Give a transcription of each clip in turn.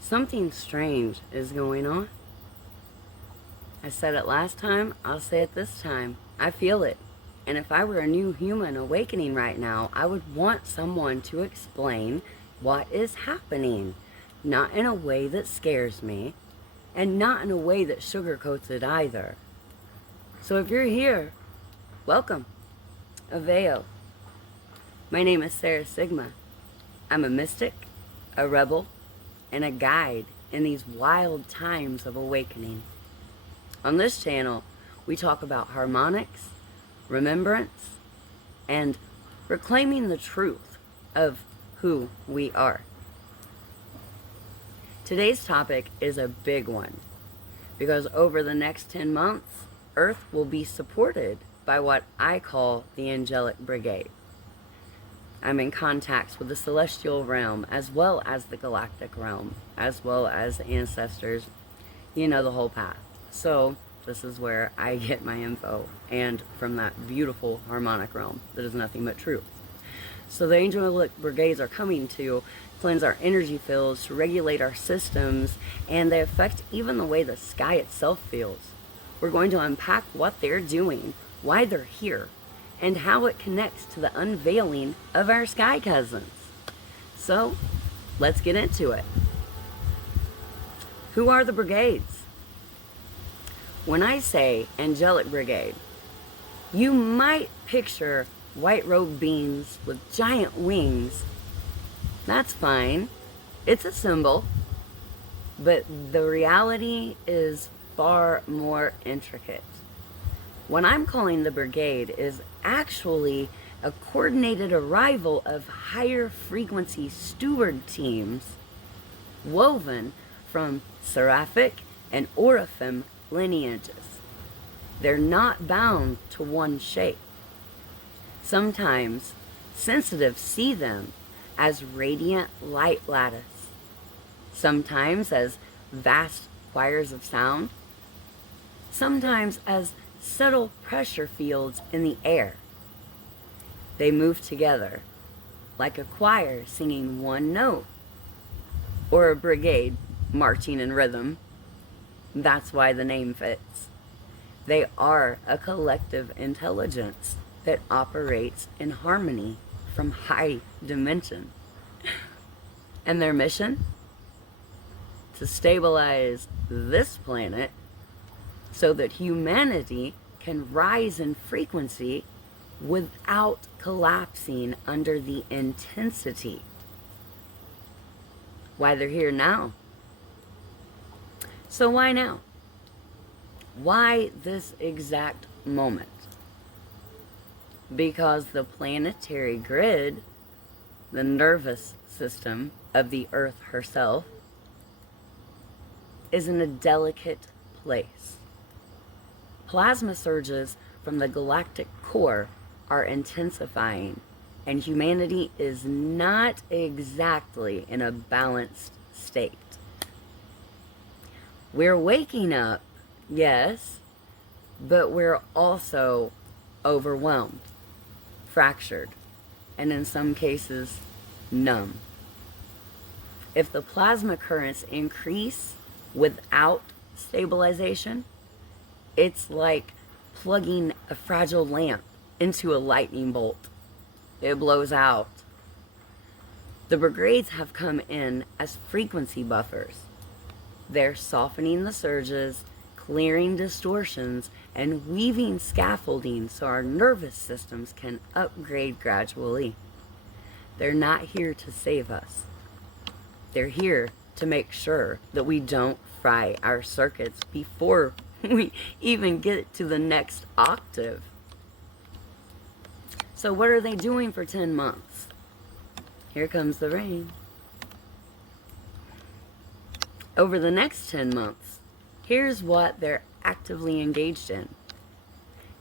Something strange is going on. I said it last time, I'll say it this time. I feel it. And if I were a new human awakening right now, I would want someone to explain what is happening. Not in a way that scares me, and not in a way that sugarcoats it either. So if you're here, welcome. Avail. My name is Sarah Sigma. I'm a mystic, a rebel, and a guide in these wild times of awakening. On this channel, we talk about harmonics, remembrance, and reclaiming the truth of who we are. Today's topic is a big one because over the next 10 months, Earth will be supported by what I call the Angelic Brigade. I'm in contact with the celestial realm as well as the galactic realm, as well as ancestors, you know, the whole path. So this is where I get my info, and from that beautiful harmonic realm that is nothing but truth. So the Angelic Brigades are coming to cleanse our energy fields, to regulate our systems, and they affect even the way the sky itself feels. We're going to unpack what they're doing, why they're here, and how it connects to the unveiling of our sky cousins. So let's get into it. Who are the brigades? When I say Angelic Brigade, you might picture white robed beings with giant wings. That's fine. It's a symbol. But the reality is far more intricate. What I'm calling the brigade is actually a coordinated arrival of higher frequency steward teams woven from seraphic and oraphim lineages. They're not bound to one shape. Sometimes sensitives see them as radiant light lattice, sometimes as vast choirs of sound, sometimes as subtle pressure fields in the air. They move together like a choir singing one note, or a brigade marching in rhythm. That's why the name fits. They are a collective intelligence that operates in harmony from high dimension. And their mission? To stabilize this planet so that humanity can rise in frequency without collapsing under the intensity. Why they're here now? So why now? Why this exact moment? Because the planetary grid, the nervous system of the Earth herself, is in a delicate place. Plasma surges from the galactic core are intensifying, and humanity is not exactly in a balanced state. We're waking up, yes, but we're also overwhelmed, fractured, and in some cases, numb. If the plasma currents increase without stabilization, it's like plugging a fragile lamp into a lightning bolt. It blows out. The brigades have come in as frequency buffers. They're softening the surges, clearing distortions, and weaving scaffolding so our nervous systems can upgrade gradually. They're not here to save us. They're here to make sure that we don't fry our circuits before we even get to the next octave. So what are they doing for 10 months? Here comes the rain. Over the next 10 months, here's what they're actively engaged in.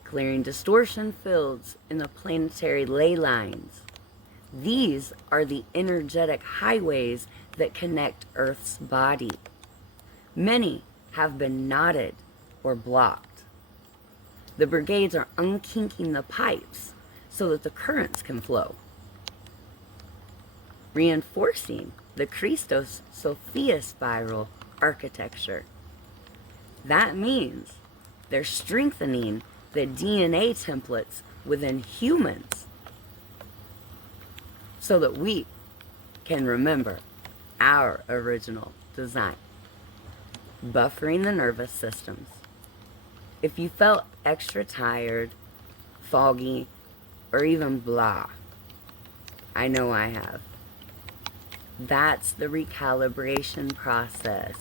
Clearing distortion fields in the planetary ley lines. These are the energetic highways that connect Earth's body. Many have been knotted or blocked. The brigades are unkinking the pipes so that the currents can flow. reinforcing the Christos Sophia spiral architecture. That means they're strengthening the DNA templates within humans so that we can remember our original design. Buffering the nervous systems. If you felt extra tired, foggy, or even blah, I know I have. That's the recalibration process.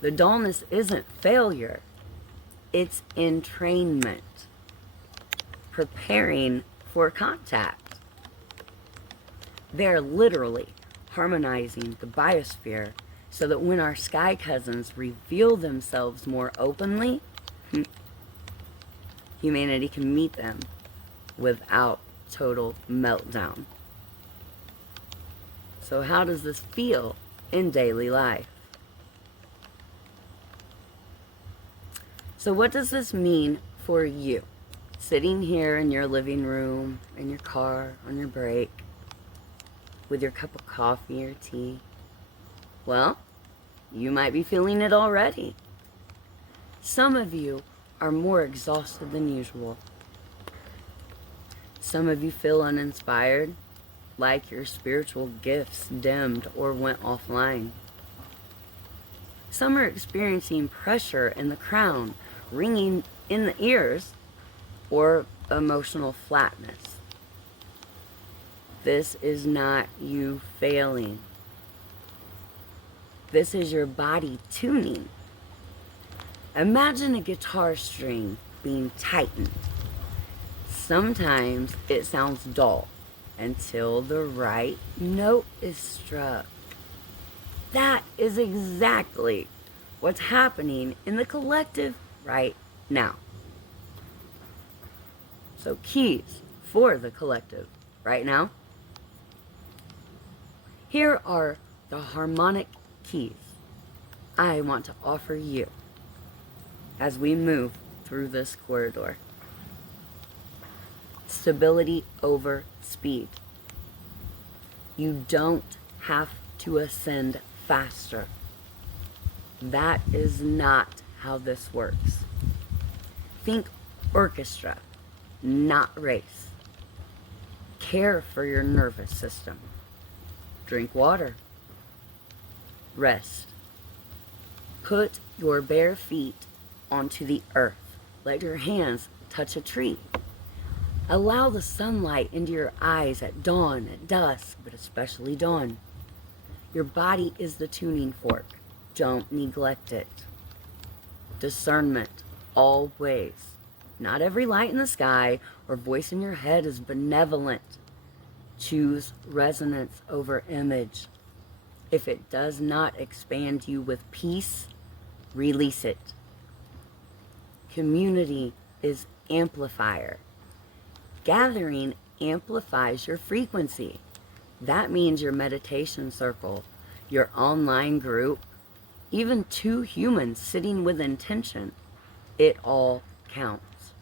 The dullness isn't failure, it's entrainment. Preparing for contact. They're literally harmonizing the biosphere so that when our sky cousins reveal themselves more openly, humanity can meet them without total meltdown. So how does this feel in daily life? So what does this mean for you? Sitting here in your living room, in your car, on your break, with your cup of coffee or tea. Well, you might be feeling it already. Some of you are more exhausted than usual. Some of you feel uninspired, like your spiritual gifts dimmed or went offline. Some are experiencing pressure in the crown, ringing in the ears, or emotional flatness. This is not you failing. This is your body tuning. Imagine a guitar string being tightened. Sometimes it sounds dull until the right note is struck. That is exactly what's happening in the collective right now. So keys for the collective right now. Here are the harmonic keys I want to offer you as we move through this corridor. Stability over speed. You don't have to ascend faster. That is not how this works. Think orchestra, not race. Care for your nervous system. Drink water. Rest. Put your bare feet onto the earth. Let your hands touch a tree. Allow the sunlight into your eyes at dawn, at dusk, but especially dawn. Your body is the tuning fork. Don't neglect it. Discernment, always. Not every light in the sky or voice in your head is benevolent. Choose resonance over image. If it does not expand you with peace, release it. Community is amplifier. Gathering amplifies your frequency. That means your meditation circle, your online group, even two humans sitting with intention. It all counts.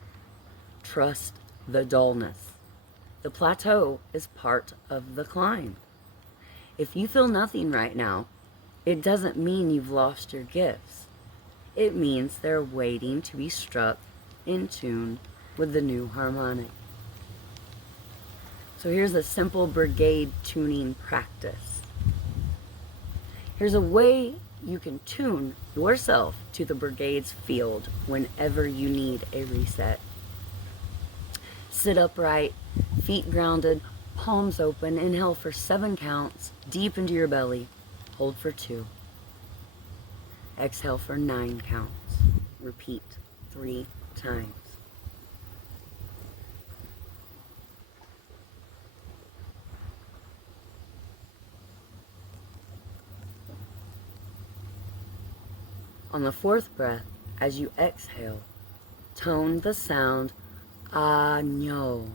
Trust the dullness. The plateau is part of the climb. If you feel nothing right now, it doesn't mean you've lost your gifts. It means they're waiting to be struck in tune with the new harmonic. So here's a simple brigade tuning practice. Here's a way you can tune yourself to the brigade's field whenever you need a reset. Sit upright, feet grounded, palms open. Inhale for 7 counts, deep into your belly. Hold for 2. Exhale for 9 counts. Repeat 3 times. On the 4th breath, as you exhale, tone the sound año,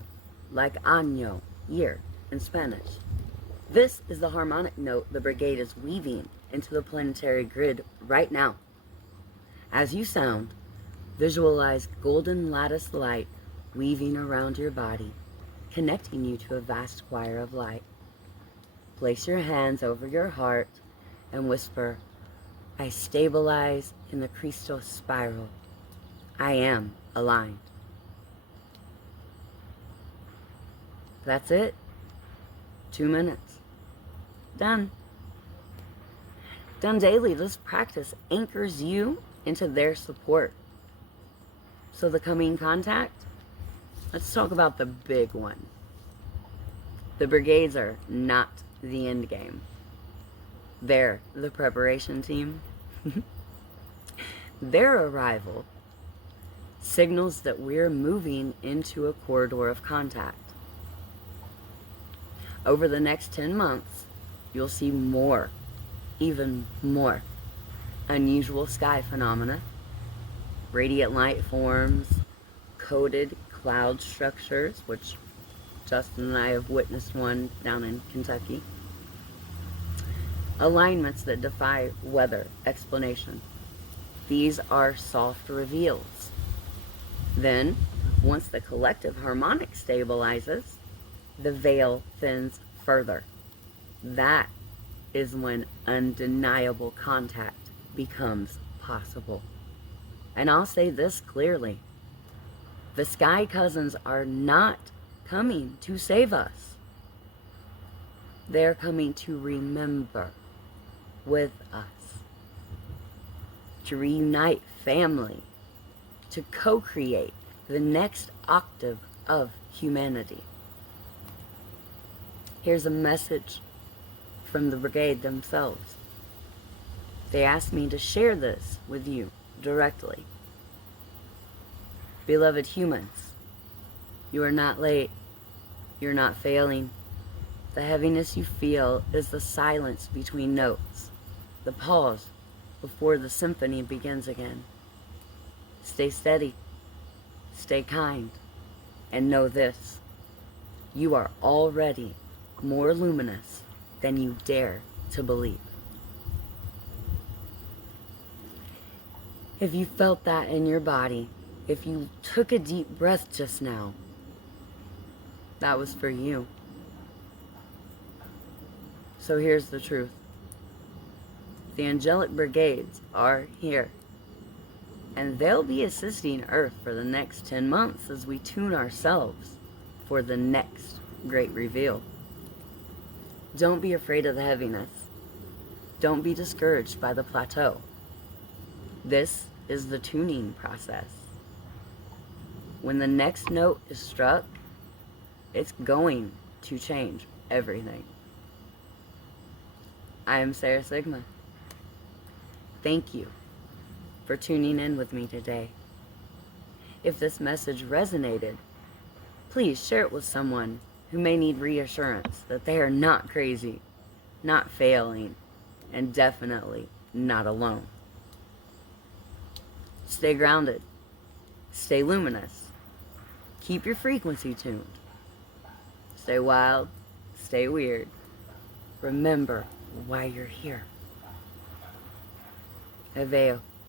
like año, year in Spanish. This is the harmonic note the brigade is weaving into the planetary grid right now. As you sound, visualize golden lattice light weaving around your body, connecting you to a vast choir of light. Place your hands over your heart and whisper, I stabilize in the crystal spiral. I am aligned. That's it. 2 minutes. Done. Done daily, this practice anchors you into their support. So the coming contact, let's talk about the big one. The brigades are not the end game. They're the preparation team. Their arrival signals that we're moving into a corridor of contact. Over the next 10 months, you'll see more, even more, unusual sky phenomena, radiant light forms, coded cloud structures, which Justin and I have witnessed one down in Kentucky, alignments that defy weather explanation. These are soft reveals. Then, once the collective harmonic stabilizes, the veil thins further. That is when undeniable contact becomes possible. And I'll say this clearly. The Sky Cousins are not coming to save us. They're coming to remember with us, to reunite family, to co-create the next octave of humanity. Here's a message from the brigade themselves. They asked me to share this with you directly. Beloved humans, you are not late. You're not failing. The heaviness you feel is the silence between notes, the pause before the symphony begins again. Stay steady, stay kind, and know this: you are already more luminous than you dare to believe. If you felt that in your body, if you took a deep breath just now, that was for you. So here's the truth. The Angelic Brigades are here, and they'll be assisting Earth for the next 10 months as we tune ourselves for the next great reveal. Don't be afraid of the heaviness. Don't be discouraged by the plateau. This is the tuning process. When the next note is struck, it's going to change everything. I am Sarah Sigma. Thank you for tuning in with me today. If this message resonated, please share it with someone who may need reassurance that they are not crazy, not failing, and definitely not alone. Stay grounded. Stay luminous. Keep your frequency tuned. Stay wild. Stay weird. Remember why you're here. Aveo.